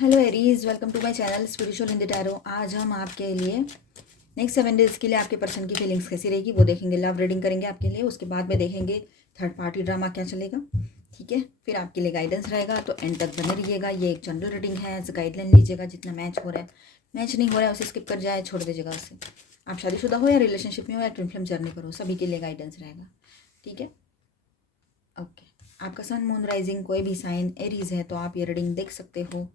Hello Aries, welcome to my channel spiritual in the tarot. आज हम आपके लिए नेक्स्ट 7 डेज़ के लिए आपके पर्सन की फीलिंग्स कैसी रहेगी वो देखेंगे। लव रीडिंग करेंगे आपके लिए, उसके बाद में देखेंगे थर्ड पार्टी ड्रामा क्या चलेगा। ठीक है, फिर आपके लिए गाइडेंस रहेगा, तो एंड तक बने रहिएगा। ये एक जनरल रीडिंग है, एज गाइडलाइन लीजिएगा। जितना मैच हो रहा है, मैच नहीं हो रहा है उसे स्किप कर जाए, छोड़ दीजिएगा उसे। आप शादीशुदा हो या रिलेशनशिप में हो या ट्विन फ्लेम जर्नी पर हो, सभी के लिए गाइडेंस रहेगा। ठीक है, ओके। आपका सन मून राइजिंग कोई भी साइन एरीज है तो आप ये रीडिंग देख सकते हो।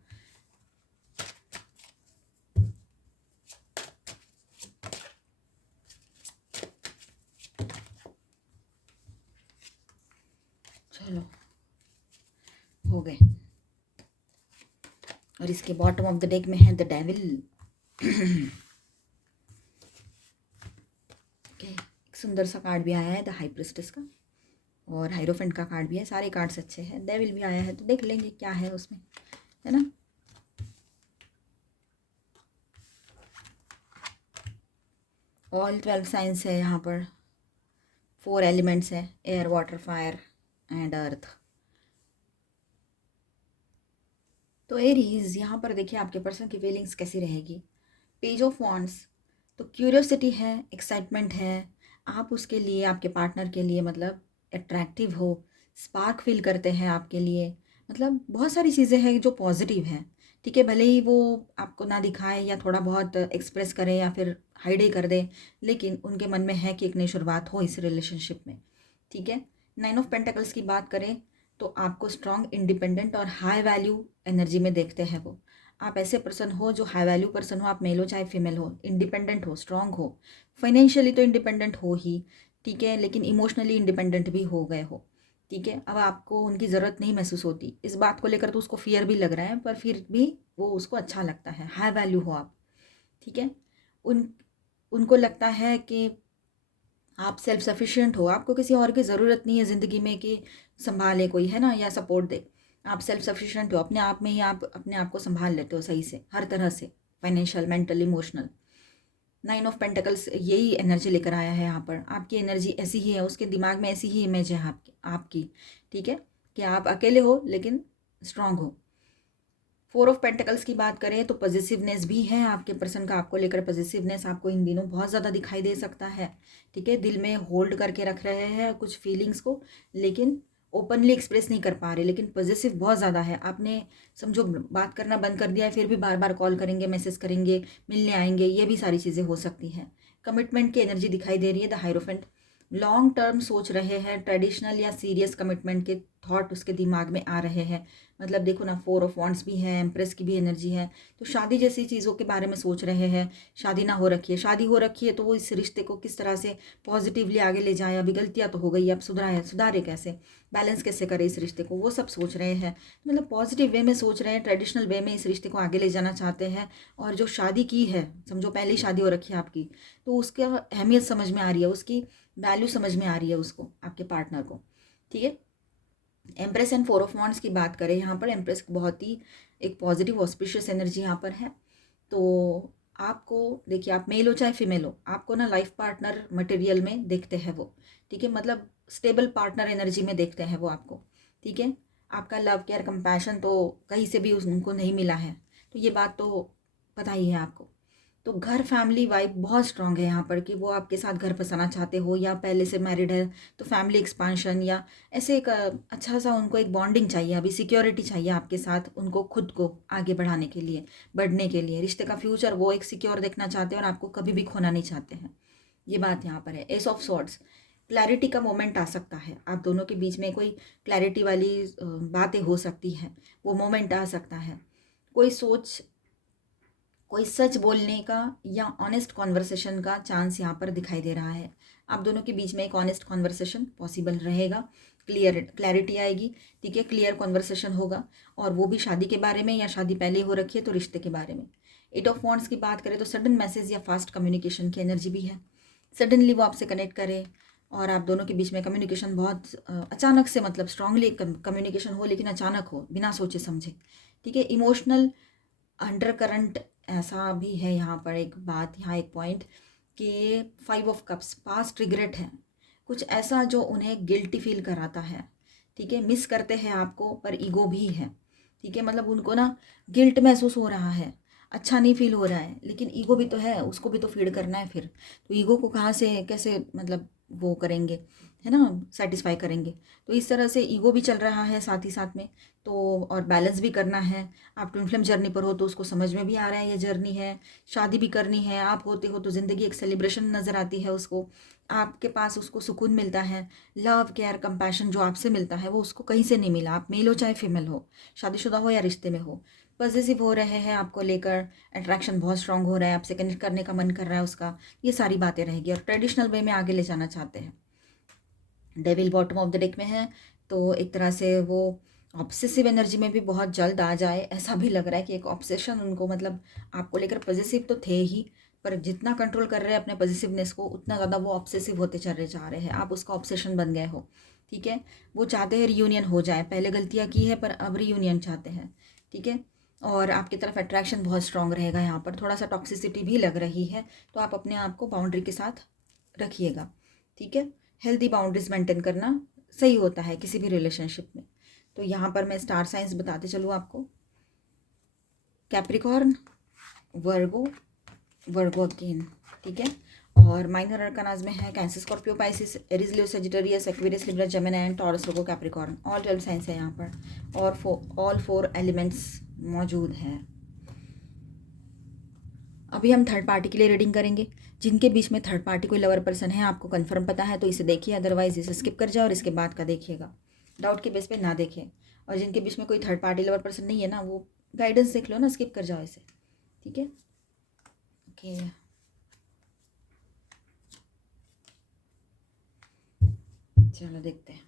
चलो, हो गए। और इसके बॉटम ऑफ द डेक में है द डेविल। ओके, एक सुंदर सा कार्ड भी आया है द हाई प्रिस्टेस का, और हाइरोफेंट का कार्ड भी है। सारे कार्ड्स अच्छे हैं। डेविल भी आया है तो देख लेंगे क्या है उसमें, है ना। ऑल 12 साइंस है यहाँ पर। 4 एलिमेंट्स है, air water fire and earth. तो एरीज यहाँ पर देखिए आपके पर्सन की फीलिंग्स कैसी रहेगी। पेज ऑफ वॉन्ड्स, तो क्यूरियोसिटी है, एक्साइटमेंट है। आप उसके लिए, आपके पार्टनर के लिए मतलब अट्रैक्टिव हो, स्पार्क फील करते हैं आपके लिए। मतलब बहुत सारी चीज़ें हैं जो पॉजिटिव हैं। ठीक है, भले ही वो आपको ना दिखाए या थोड़ा बहुत एक्सप्रेस करे या फिर हाइड ही कर दे, लेकिन उनके मन में है कि एक नई शुरुआत हो इस रिलेशनशिप में। ठीक है, 9 ऑफ पेंटिकल्स की बात करें तो आपको स्ट्रॉन्ग, इंडिपेंडेंट और हाई वैल्यू एनर्जी में देखते हैं वो। आप ऐसे पर्सन हो जो हाई वैल्यू पर्सन हो, आप मेल हो चाहे फीमेल हो, इंडिपेंडेंट हो, स्ट्रांग हो। फाइनेंशियली तो इंडिपेंडेंट हो ही, ठीक है, लेकिन इमोशनली इंडिपेंडेंट भी हो गए हो। ठीक है, अब आपको उनकी ज़रूरत नहीं महसूस होती। इस बात को लेकर तो उसको फियर भी लग रहा है, पर फिर भी वो उसको अच्छा लगता है। हाई वैल्यू हो आप। ठीक है, उन उनको लगता है कि आप सेल्फ सफिशिएंट हो, आपको किसी और की ज़रूरत नहीं है ज़िंदगी में कि संभाले कोई, है ना, या सपोर्ट दे। आप सेल्फ सफिशिएंट हो, अपने आप में ही आप अपने आप को संभाल लेते हो सही से, हर तरह से, financial, mental, emotional. 9 of pentacles यही एनर्जी लेकर आया है यहाँ पर। आपकी एनर्जी ऐसी ही है, उसके दिमाग में ऐसी ही इमेज है आपकी। ठीक है, कि आप अकेले हो लेकिन स्ट्रांग हो। 4 ऑफ पेंटिकल्स की बात करें तो पॉजिटिवनेस भी है आपके पर्सन का, आपको लेकर पॉजिटिवनेस आपको इन दिनों बहुत ज़्यादा दिखाई दे सकता है। ठीक है, दिल में होल्ड करके रख रहे हैं कुछ फीलिंग्स को, लेकिन ओपनली एक्सप्रेस नहीं कर पा रहे, लेकिन पॉजिटिव बहुत ज़्यादा है। आपने समझो बात करना बंद कर दिया है, फिर भी बार बार कॉल करेंगे, मैसेज करेंगे, मिलने आएंगे, ये भी सारी चीज़ें हो सकती हैं। कमिटमेंट की एनर्जी दिखाई दे रही है द हाइरोफेंट। लॉन्ग टर्म सोच रहे हैं, ट्रेडिशनल या सीरियस कमिटमेंट के थॉट उसके दिमाग में आ रहे हैं। मतलब देखो ना, 4 ऑफ वॉन्ड्स भी है, एम्प्रेस की भी एनर्जी है। तो शादी जैसी चीज़ों के बारे में सोच रहे हैं। शादी ना हो रखी है, शादी हो रखी है तो वो इस रिश्ते को किस तरह से पॉजिटिवली आगे ले जाए। अभी गलतियाँ तो हो गई, अब सुधारे कैसे, बैलेंस कैसे करे इस रिश्ते को, वो सब सोच रहे हैं। मतलब पॉजिटिव वे में सोच रहे हैं, ट्रेडिशनल वे में इस रिश्ते को आगे ले जाना चाहते हैं। और जो शादी की है, समझो पहले ही शादी हो रखी है आपकी, तो उसका अहमियत समझ में आ रही है, उसकी वैल्यू समझ में आ रही है उसको, आपके पार्टनर को। ठीक है, एम्प्रेस एंड 4 ऑफ वॉन्ड्स की बात करें यहाँ पर, एम्प्रेस बहुत ही एक पॉजिटिव ऑस्पिशियस एनर्जी यहाँ पर है। तो आपको देखिए, आप मेल हो चाहे फीमेल हो, आपको ना लाइफ पार्टनर मटेरियल में देखते हैं वो। ठीक है, मतलब स्टेबल पार्टनर एनर्जी में देखते हैं वो आपको। ठीक है, आपका लव, केयर, कंपैशन तो कहीं से भी उनको नहीं मिला है, तो ये बात तो पता ही है आपको। तो घर फैमिली वाइब बहुत स्ट्रांग है यहाँ पर, कि वो आपके साथ घर बसाना चाहते हो, या पहले से मैरिड है तो फैमिली एक्सपांशन, या ऐसे एक अच्छा सा उनको एक बॉन्डिंग चाहिए, अभी सिक्योरिटी चाहिए आपके साथ उनको, खुद को आगे बढ़ाने के लिए, बढ़ने के लिए, रिश्ते का फ्यूचर वो एक सिक्योर देखना चाहते हैं और आपको कभी भी खोना नहीं चाहते हैं। ये बात यहाँ पर है। एस ऑफ सॉर्ड्स, क्लैरिटी का मोमेंट आ सकता है, आप दोनों के बीच में कोई क्लैरिटी वाली बातें हो सकती हैं, वो मोमेंट आ सकता है। कोई सच बोलने का या ऑनेस्ट कॉन्वर्सेशन का चांस यहाँ पर दिखाई दे रहा है। आप दोनों के बीच में एक ऑनेस्ट कॉन्वर्सेशन पॉसिबल रहेगा, क्लैरिटी आएगी। ठीक है, क्लियर कॉन्वर्सेशन होगा, और वो भी शादी के बारे में, या शादी पहले हो रखी है तो रिश्ते के बारे में। 8 ऑफ वॉन्ड्स की बात करें तो सडन मैसेज या फास्ट कम्युनिकेशन की एनर्जी भी है। सडनली वो आपसे कनेक्ट करें और आप दोनों के बीच में कम्युनिकेशन बहुत अचानक से, मतलब स्ट्रांगली कम्युनिकेशन हो, लेकिन अचानक हो, बिना सोचे समझे। ठीक है, इमोशनल अंडर करंट ऐसा भी है यहाँ पर। एक बात, यहाँ एक पॉइंट, कि 5 ऑफ कप्स पास्ट रिग्रेट है, कुछ ऐसा जो उन्हें गिल्टी फील कराता है। ठीक है, मिस करते हैं आपको पर ईगो भी है। ठीक है, मतलब उनको ना गिल्ट महसूस हो रहा है, अच्छा नहीं फील हो रहा है, लेकिन ईगो भी तो है, उसको भी तो फीड करना है फिर। तो ईगो को कहाँ से कैसे मतलब वो करेंगे, है ना, सेटिस्फाई करेंगे। तो इस तरह से ईगो भी चल रहा है साथ ही साथ में। तो और बैलेंस भी करना है। आप ट्विन फ्लेम जर्नी पर हो तो उसको समझ में भी आ रहा है ये जर्नी है, शादी भी करनी है, आप होते हो तो ज़िंदगी एक सेलिब्रेशन नज़र आती है उसको, आपके पास उसको सुकून मिलता है। लव केयर कंपैशन जो आपसे मिलता है वो उसको कहीं से नहीं मिला, आप मेल हो चाहे फीमेल हो, शादीशुदा हो या रिश्ते में हो। पॉजिटिव हो रहे हैं आपको लेकर, अट्रैक्शन बहुत स्ट्रांग हो रहा है, आपसे कनेक्ट करने का मन कर रहा है उसका, ये सारी बातें रहेगी। और ट्रेडिशनल वे में आगे ले जाना चाहते हैं। Devil bottom of the deck में है, तो एक तरह से वो ऑब्सेसिव एनर्जी में भी बहुत जल्द आ जाए, ऐसा भी लग रहा है कि एक ऑब्सेशन उनको, मतलब आपको लेकर पॉजिटिव तो थे ही, पर जितना कंट्रोल कर रहे हैं अपने पॉजिटिवनेस को उतना ज़्यादा वो ऑब्सेसिव होते चले जा रहे हैं, आप उसका ऑब्सेशन बन गए हो। ठीक है, वो चाहते हैं रियूनियन हो जाए, पहले गलतियाँ की है पर अब रियूनियन चाहते हैं। ठीक है, और आपकी तरफ अट्रैक्शन बहुत स्ट्रांग रहेगा, यहाँ पर थोड़ा सा टॉक्सिसिटी भी लग रही है, तो आप अपने आप को बाउंड्री के साथ रखिएगा। ठीक है, हेल्दी बाउंड्रीज मेंटेन करना सही होता है किसी भी रिलेशनशिप में। तो यहाँ पर मैं स्टार साइंस बताते चलूँ आपको। कैप्रिकॉर्न, वर्गो, वर्गो अगेन। ठीक है, और माइनर अरकानाज में है cancer, Scorpio, Pisces, Aries, Leo, Sagittarius, Aquarius, Libra, Gemini and taurus, Virgo, Capricorn. All 12 science है यहाँ पर, और ऑल 4 एलिमेंट्स मौजूद हैं। अभी हम थर्ड पार्टी के लिए रीडिंग करेंगे। जिनके बीच में थर्ड पार्टी कोई लवर पर्सन है, आपको कंफर्म पता है तो इसे देखिए, अदरवाइज इसे स्किप कर जाए और इसके बाद का देखिएगा, डाउट के बेस पे ना देखें। और जिनके बीच में कोई थर्ड पार्टी लवर पर्सन नहीं है ना, वो गाइडेंस देख लो ना, स्किप कर जाओ इसे। ठीक है, ओके, चलो देखते हैं।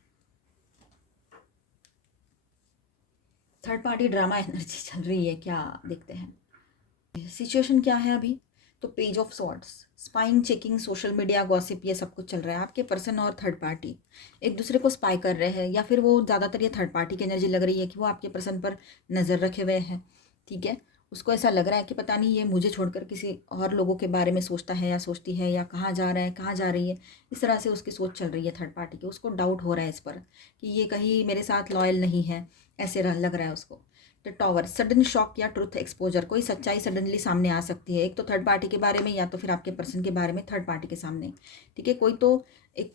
थर्ड पार्टी ड्रामा एनर्जी चल रही है क्या, देखते हैं सिचुएशन क्या है अभी। तो page of swords, spying, checking, social media, gossip, ये सब कुछ चल रहा है। आपके पर्सन और थर्ड पार्टी एक दूसरे को स्पाई कर रहे हैं, या फिर वो ज़्यादातर ये थर्ड पार्टी की एनर्जी लग रही है कि वो आपके पर्सन पर नज़र रखे हुए हैं। ठीक है, उसको ऐसा लग रहा है कि पता नहीं ये मुझे छोड़कर किसी और लोगों के बारे में सोचता है या सोचती है, या कहाँ जा रहा है, कहाँ जा रही है, इस तरह से उसकी सोच चल रही है थर्ड पार्टी की। उसको डाउट हो रहा है इस पर कि ये कहीं मेरे साथ लॉयल नहीं है, ऐसे लग रहा है उसको। द टॉवर, सडन शॉक या ट्रुथ एक्सपोजर, कोई सच्चाई सडनली सामने आ सकती है, एक तो थर्ड पार्टी के बारे में या तो फिर आपके पर्सन के बारे में थर्ड पार्टी के सामने। ठीक है, कोई तो एक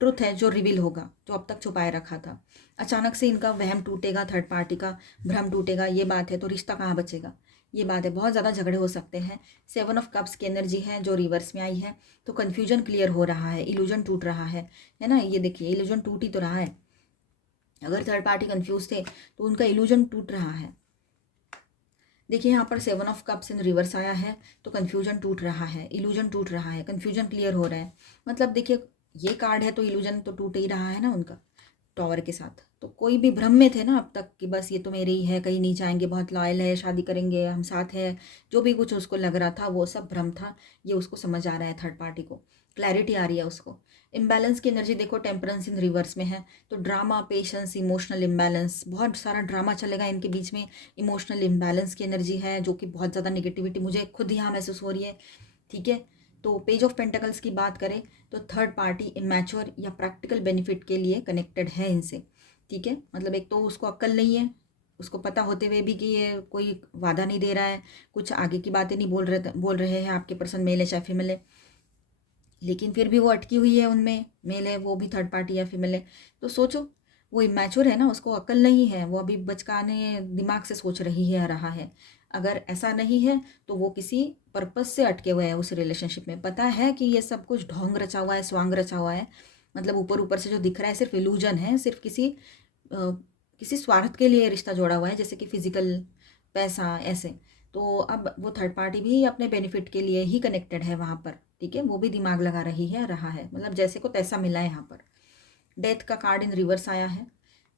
ट्रुथ है जो रिवील होगा, जो अब तक छुपाए रखा था। अचानक से इनका वहम टूटेगा, थर्ड पार्टी का भ्रम टूटेगा, ये बात है। तो रिश्ता कहाँ बचेगा, ये बात है। बहुत ज़्यादा झगड़े हो सकते हैं। 7 ऑफ कप्स की एनर्जी है जो रिवर्स में आई है, तो कन्फ्यूजन क्लियर हो रहा है, इल्यूजन टूट रहा है ना। ये देखिए, इल्यूजन टूट ही तो रहा है। अगर थर्ड पार्टी कंफ्यूज थे तो उनका इल्यूजन टूट रहा है। देखिए यहाँ पर 7 ऑफ कप्स इन रिवर्स आया है, तो कन्फ्यूजन टूट रहा है, इल्यूजन टूट रहा है, कन्फ्यूजन क्लियर हो रहा है। मतलब देखिए, ये कार्ड है तो इल्यूजन तो टूट ही रहा है ना उनका टॉवर के साथ। तो कोई भी भ्रम में थे ना अब तक कि बस ये तो मेरे ही है, कहीं नहीं जाएंगे, बहुत लॉयल है, शादी करेंगे, हम साथ है, जो भी कुछ उसको लग रहा था वो सब भ्रम था। ये उसको समझ आ रहा है, थर्ड पार्टी को क्लैरिटी आ रही है उसको। इम्बैलेंस की एनर्जी देखो, टेम्परेंस इन रिवर्स में है, तो ड्रामा, पेशेंस, इमोशनल इम्बैलेंस, बहुत सारा ड्रामा चलेगा इनके बीच में। इमोशनल इम्बैलेंस की एनर्जी है, जो कि बहुत ज़्यादा नेगेटिविटी मुझे खुद यहाँ महसूस हो रही है। ठीक है, तो पेज ऑफ पेंटिकल्स की बात करें तो थर्ड पार्टी इमैच्योर या प्रैक्टिकल बेनिफिट के लिए कनेक्टेड है इनसे। ठीक है, मतलब एक तो उसको अक्ल नहीं है, उसको पता होते हुए भी कि ये कोई वादा नहीं दे रहा है, कुछ आगे की बातें नहीं बोल रहे हैं आपके पर्सन, मेल है चाहे फीमेल है, लेकिन फिर भी वो अटकी हुई है उनमें, मेल है वो भी थर्ड पार्टी या फीमेल है। तो सोचो, वो इमेच्योर है ना, उसको अक्ल नहीं है, वो अभी बचकाने दिमाग से सोच रही है रहा है। अगर ऐसा नहीं है तो वो किसी पर्पस से अटके हुए हैं उस रिलेशनशिप में। पता है कि ये सब कुछ ढोंग रचा हुआ है, स्वांग रचा हुआ है, मतलब ऊपर ऊपर से जो दिख रहा है सिर्फ इल्यूजन है, सिर्फ किसी स्वार्थ के लिए रिश्ता जोड़ा हुआ है, जैसे कि फिजिकल, पैसा, ऐसे। तो अब वो थर्ड पार्टी भी अपने बेनिफिट के लिए ही कनेक्टेड है वहाँ पर। ठीक है, वो भी दिमाग लगा रही है रहा है, मतलब जैसे को तैसा मिला है यहाँ पर। डेथ का कार्ड इन रिवर्स आया है।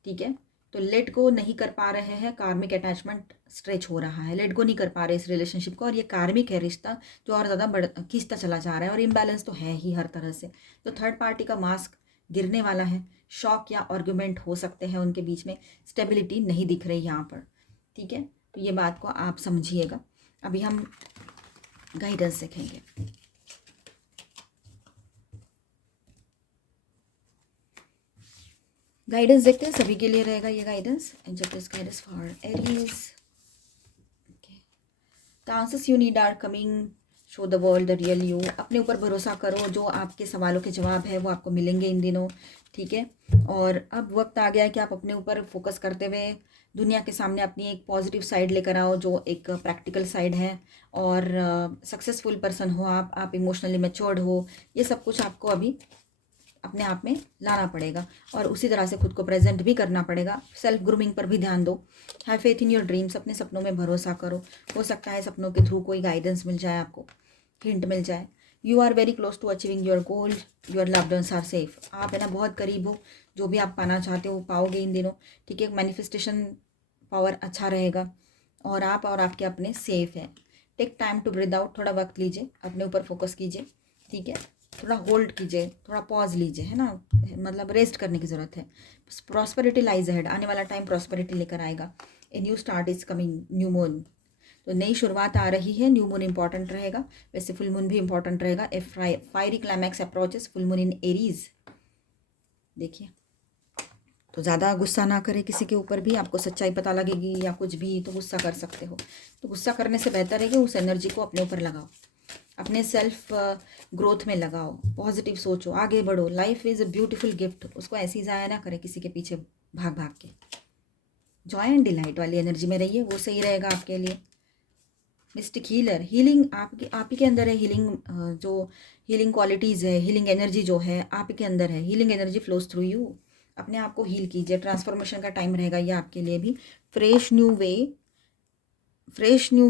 ठीक है, तो लेट गो नहीं कर पा रहे हैं, कार्मिक अटैचमेंट स्ट्रेच हो रहा है, लेट गो नहीं कर पा रहे इस रिलेशनशिप को, और ये कार्मिक है रिश्ता जो और ज़्यादा खींचता चला जा रहा है, और इम्बैलेंस तो है ही हर तरह से। तो थर्ड पार्टी का मास्क गिरने वाला है, शॉक या आर्गुमेंट हो सकते हैं उनके बीच में, स्टेबिलिटी नहीं दिख रही यहाँ पर। ठीक है, तो ये बात को आप समझिएगा। अभी हम गाइडेंस देखेंगे। गाइडेंस देखते हैं, सभी के लिए रहेगा ये guidance. Angel please guidance for Aries. The answers you need are coming, show the world the real you. अपने ऊपर भरोसा करो, जो आपके सवालों के जवाब है वो आपको मिलेंगे इन दिनों, ठीक है। और अब वक्त आ गया है कि आप अपने ऊपर फोकस करते हुए दुनिया के सामने अपनी एक पॉजिटिव साइड लेकर आओ, जो एक प्रैक्टिकल साइड है। और सक्सेसफुल पर्सन हो आप इमोशनली मैच्योर्ड हो, ये सब कुछ आपको अभी अपने आप में लाना पड़ेगा। और उसी तरह से खुद को प्रेजेंट भी करना पड़ेगा। सेल्फ ग्रूमिंग पर भी ध्यान दो। Have faith in your dreams, अपने सपनों में भरोसा करो। हो सकता है सपनों के थ्रू कोई गाइडेंस मिल जाए, आपको हिंट मिल जाए। You are very close to achieving your goal, your loved ones are safe. आप है ना बहुत करीब हो, जो भी आप पाना चाहते हो वो पाओगे इन दिनों, ठीक है। मैनिफेस्टेशन पावर अच्छा रहेगा और आप और आपके अपने सेफ हैं। Take time to breathe out, थोड़ा वक्त लीजिए, अपने ऊपर फोकस कीजिए, ठीक है। थोड़ा होल्ड कीजिए, थोड़ा पॉज लीजिए, है ना, मतलब रेस्ट करने की ज़रूरत है। प्रॉस्पेरिटी लाइज अहेड, आने वाला टाइम प्रॉस्पेरिटी लेकर आएगा। A new start is coming, new moon, तो नई शुरुआत आ रही है। न्यू मून इंपॉर्टेंट रहेगा, वैसे फुल मून भी इंपॉर्टेंट रहेगा। A fiery climax approaches, full moon in Aries. देखिए, तो ज़्यादा गुस्सा ना करें किसी के ऊपर भी। आपको सच्चाई पता लगेगी या कुछ भी तो गुस्सा कर सकते हो, तो गुस्सा करने से बेहतर है कि उस एनर्जी को अपने ऊपर लगाओ, अपने सेल्फ ग्रोथ में लगाओ, पॉजिटिव सोचो, आगे बढ़ो। Life is a beautiful gift, उसको ऐसे ही ज़ाया ना करें किसी के पीछे भाग भाग के। जॉय एंड डिलाइट वाली एनर्जी में रहिए, वो सही रहेगा आपके लिए। मिस्टिक हीलर, हीलिंग आपके आप ही के अंदर है। हीलिंग जो हीलिंग क्वालिटीज़ है, हीलिंग एनर्जी जो है आप ही के अंदर है। Healing energy flows through you. अपने आप को हील कीजिए, ट्रांसफॉर्मेशन का टाइम रहेगा ये आपके लिए भी। Fresh new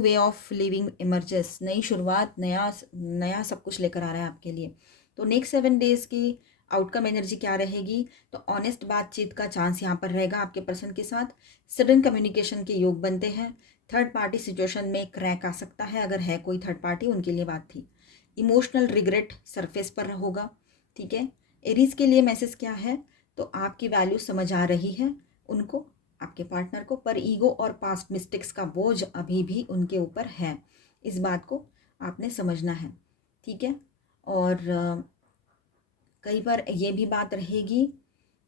way of living emerges, नई शुरुआत, नया नया सब कुछ लेकर आ रहा है आपके लिए। तो नेक्स्ट 7 डेज़ की आउटकम एनर्जी क्या रहेगी, तो ऑनेस्ट बातचीत का चांस यहाँ पर रहेगा आपके पर्सन के साथ। सडन कम्युनिकेशन के योग बनते हैं। थर्ड पार्टी सिचुएशन में क्रैक आ सकता है, अगर है कोई थर्ड पार्टी उनके लिए बात थी। इमोशनल रिग्रेट सरफेस पर होगा, ठीक है। एरीज के लिए मैसेज क्या है, तो आपकी वैल्यू समझ आ रही है उनको, आपके पार्टनर को, पर ईगो और पास्ट मिस्टेक्स का बोझ अभी भी उनके ऊपर है। इस बात को आपने समझना है, ठीक है। और कई बार ये भी बात रहेगी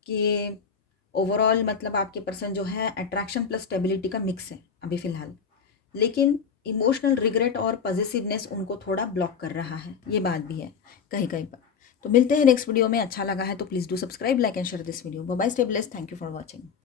कि ओवरऑल मतलब आपके पर्सन जो है अट्रैक्शन प्लस स्टेबिलिटी का मिक्स है अभी फ़िलहाल, लेकिन इमोशनल रिग्रेट और पॉजिटिवनेस उनको थोड़ा ब्लॉक कर रहा है, ये बात भी है कहीं कहीं पर। तो मिलते हैं नेक्स्ट वीडियो में। अच्छा लगा है तो please do subscribe, like and share this video. Bye bye, stay blessed, thank you for watching.